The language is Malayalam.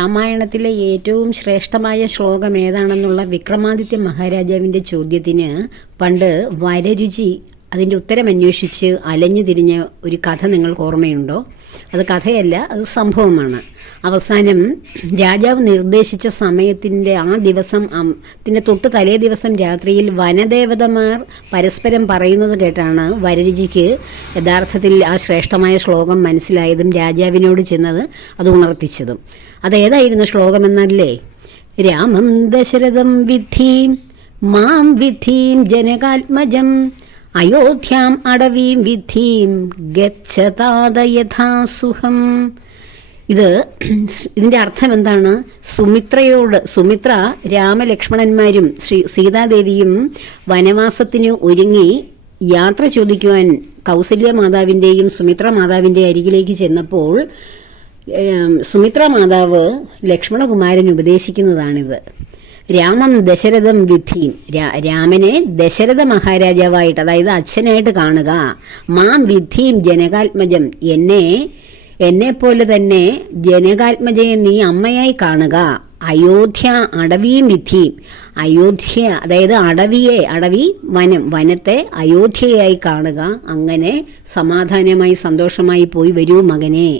രാമായണത്തിലെ ഏറ്റവും ശ്രേഷ്ഠമായ ശ്ലോകം ഏതാണെന്നുള്ള വിക്രമാദിത്യ മഹാരാജാവിൻ്റെ ചോദ്യത്തിന് പണ്ട് വരരുചി അതിൻ്റെ ഉത്തരം അന്വേഷിച്ച് അലഞ്ഞു തിരിഞ്ഞ ഒരു കഥ നിങ്ങൾക്ക് ഓർമ്മയുണ്ടോ? അത് കഥയല്ല, അത് സംഭവമാണ്. അവസാനം രാജാവ് നിർദ്ദേശിച്ച സമയത്തിൻ്റെ ആ ദിവസം ത്തിൻ്റെ തൊട്ട് തലേ ദിവസം രാത്രിയിൽ വനദേവതമാർ പരസ്പരം പറയുന്നത് കേട്ടാണ് വരരുചിക്ക് യഥാർത്ഥത്തിൽ ആ ശ്രേഷ്ഠമായ ശ്ലോകം മനസ്സിലായതും രാജാവിനോട് ചെന്നത് അത് ഉണർത്തിച്ചതും. അതേതായിരുന്നു ശ്ലോകമെന്നല്ലേ? രാമം ദശരഥം വിദ്ധീം മാം വിദ്ധീം ജനകാത്മജം അയോധ്യാം അടവീം വിദ്ധീം ഗച്ഛതാത യഥാസുഖം. ഇതിൻ്റെ അർത്ഥം എന്താണ്? സുമിത്ര രാമലക്ഷ്മണന്മാരും സീതാദേവിയും വനവാസത്തിന് ഒരുങ്ങി യാത്ര ചോദിക്കുവാൻ കൗസല്യ മാതാവിൻ്റെയും സുമിത്ര മാതാവിൻ്റെ അരികിലേക്ക് ചെന്നപ്പോൾ സുമിത്ര മാതാവ് ലക്ഷ്മണകുമാരൻ ഉപദേശിക്കുന്നതാണിത്. രാമം ദശരഥം വിദ്ധിയും, രാമനെ ദശരഥ മഹാരാജാവായിട്ട്, അതായത് അച്ഛനായിട്ട് കാണുക. മാം വിദ്ധിയും ജനകാത്മജം, എന്നെപ്പോലെ തന്നെ ജനകാത്മജയെ നീ അമ്മയായി കാണുക. അയോധ്യ അടവിയും വിദ്ധിയും, അയോധ്യ അതായത് അടവി വനത്തെ അയോധ്യയായി കാണുക. അങ്ങനെ സമാധാനമായി സന്തോഷമായി പോയി വരൂ മകനെ.